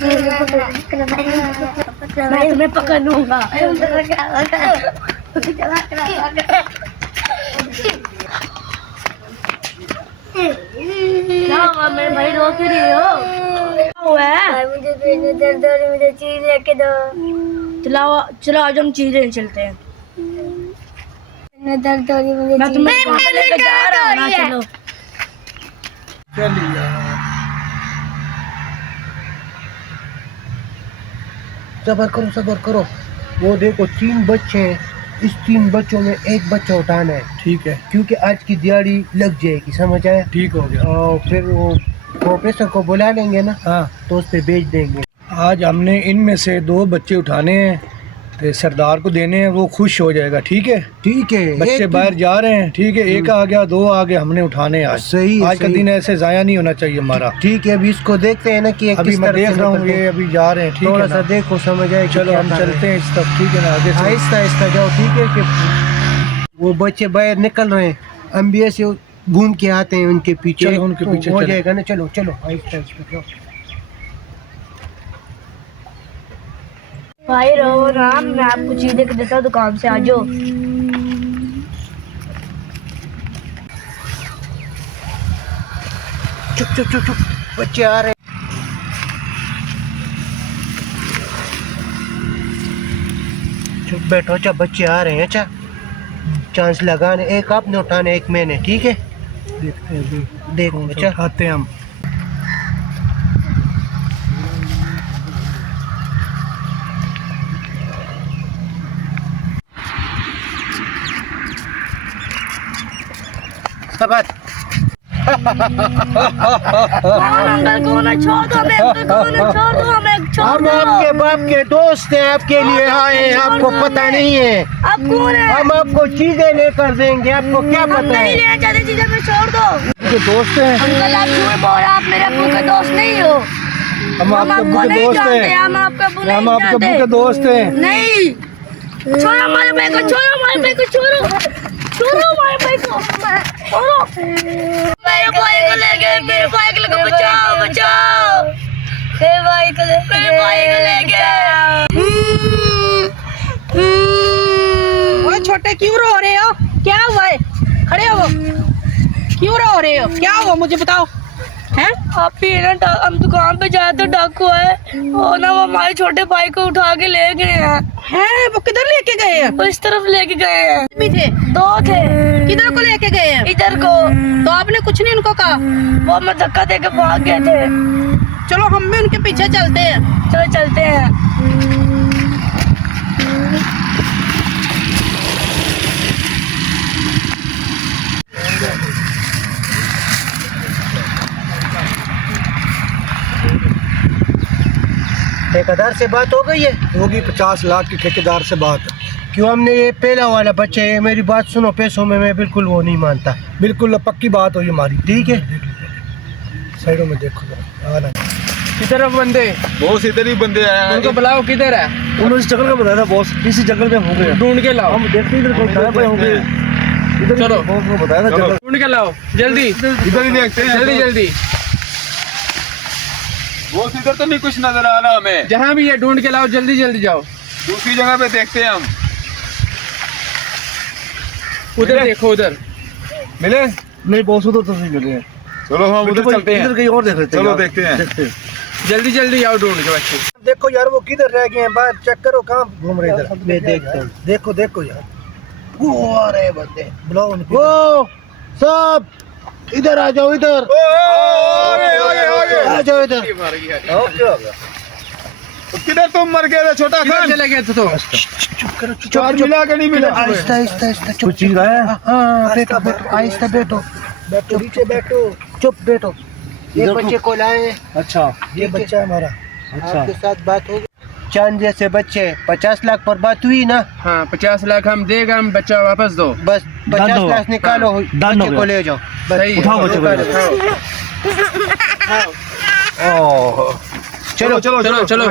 मैं तुम्हें पकड़ लूंगा। क्या हुआ मेरे भाई, रो क्यों रही हो? क्या हुआ है? मुझे पेट में दर्द हो रही है, मुझे चीज लेके दो। चलाओ चलो, आज हम चीजें चलते हैं। मैं दर्द हो रही है, मुझे मैं तुम्हें वहाँ पे लेकर जा रहा हूँ ना, चलो। चलिए सबर करो। वो देखो 3 बच्चे हैं, इस 3 बच्चों में एक बच्चा उठाना है। ठीक है, क्योंकि आज की दिहाड़ी लग जाएगी, समझ आया? ठीक हो गया। और फिर वो प्रोफेसर को बुला लेंगे ना, हाँ, तो उस पे भेज देंगे। आज हमने इनमें से 2 बच्चे उठाने हैं, तो सरदार को देने हैं, वो खुश हो जाएगा। ठीक है, ठीक है। बच्चे बाहर जा रहे हैं, ठीक है, एक आ गया, 2 आ गए, हमने उठाने आज। सही, आज का दिन ऐसे जाया नहीं होना चाहिए हमारा। ठीक है, अभी इसको देखते हैं ना कि अभी मैं देख रहा हूँ, ये अभी जा रहे हैं। ठीक है, थोड़ा सा देखो, समझ आए? चलो हम चलते हैं इस तरफ, ठीक है ना, आगे आहिस्ता आहिस्ता जाओ। ठीक है कि वो बच्चे बाहर निकल रहे हैं, हम भी ऐसे घूम के आते हैं उनके पीछे, चलो उनके पीछे हो जाएगा ना। चलो चलो आहिस्ता आहिस्ता जाओ। भाई रहो राम, मैं आपको चीज लेकर देता हूँ दुकान से, आ जाओ। चुप चुप चुप चुप, बच्चे आ रहे हैं। चुप बैठो, अच्छा बच्चे आ रहे हैं। अच्छा चांस लगाने, एक आपने उठाने, एक मैंने। ठीक है, देखते हैं, देखो अच्छा आते हैं हम। सबर अंकल को ना छोड़ दो, मैं अंकल को ना छोड़ दो, हमें छोड़ हम दो। आपके बाप के दोस्त हैं, आपके लिए आए हैं, आपको पता नहीं है। आप कौन है? हम आपको चीजें लेकर देंगे, आपको क्या हम पता नहीं है? लेना चाहते चीजें, मैं छोड़ दो। आपके दोस्त हैं, अंकल आप झूठ बोल रहे हैं, आप मेरे अब्बू के दोस्त नहीं हो। हम हम आपके आपको अब्बू के नहीं दोस्त जानते, हैं, हम आपका अब्बू नहीं हम आपके अब्बू जानते। के दोस्त हैं। नहीं, छोड़ो हमारे भाई को, छोड़ो हमारे भाई को, छोड़ो हमारे भाई को, छोड़ो। मेरे भाई को ले गए, मेरे भाई को लेकर, बचाओ बचाओ, मेरे भाई को ले गए। ओए छोटे, क्यों रो रहे हो? क्या हुआ है? खड़े हो, क्यों रो रहे हो? क्या हुआ मुझे बताओ। हैं? आप भी ना, हम दुकान पे जाए तो डाकू है, और ना वो हमारे छोटे भाई को उठा के ले गए हैं। हैं? वो किधर लेके गए हैं? वो इस तरफ लेके गए हैं। भी थे? 2 थे। किधर को लेके गए हैं? इधर को। तो आपने कुछ नहीं उनको कहा? वो मैं धक्का दे के भाग गए थे। चलो हम भी उनके पीछे चलते हैं। चलो चलते हैं। ठेकेदार से बात हो गई है? होगी, 50 लाख की ठेकेदार से बात। क्यों? हमने ये पहला वाला बच्चा है, मेरी बात सुनो, पैसों में मैं बिल्कुल वो नहीं मानता। बिल्कुल पक्की बात हुई हमारी। ठीक है, साइडों में देखो आना। किधर है बंदे? बॉस इधर ही बंदे आए, उनको बुलाओ, किधर है? उन्होंने इस जंगल का बताया था बॉस, इसी जंगल में होंगे। ढूंढ के लाओ। हम देखते इधर कोई होंगे, इधर चलो। बॉस को बताया था। चलो ढूंढ के लाओ जल्दी, इधर ही देखते हैं। जल्दी जल्दी। बॉस इधर तो नहीं कुछ नजर आ रहा हमें। जहाँ भी है ढूंढ के लाओ, जल्दी जल्दी जाओ। दूसरी जगह पे देखते हैं हम। उधर देखो, उधर मिले? नहीं बॉस, उधर तो नहीं मिले हैं। चलो हम उधर चलते हैं। इधर कहीं और देख लेते हैं। चलो देखते हैं। जल्दी जल्दी आओ ढूंढ के बच्चे। देखो यार, वो किधर रह गए हैं, बाहर चेक करो, कहाँ घूम रहे इधर। मैं देखता हूँ, देखो देखो यार, वो आ रहे बंदे, बुलाओ उनको। वो सब इधर आ जाओ, इधर आ जाओ, इधर। किधर तुम मर गए थे छोटा किधर खान? चले गए थे तो? चुप करो, चुप चार मिला के नहीं मिला? आहिस्ता आहिस्ता आहिस्ता, चुप चीज है। हाँ बैठो बैठो, आहिस्ता बैठो, बैठो नीचे बैठो, चुप बैठो। ये बच्चे को लाए। अच्छा, ये बच्चा हमारा। अच्छा, आपके साथ बात होगी। चांद जैसे बच्चे, 50 लाख पर बात हुई ना? हाँ 50 लाख हम देगा, हम बच्चा वापस दो। बस 50 लाख निकालो, बच्चे को ले जाओ। सही है। उठाओ बच्चे को। चलो चलो चलो चलो।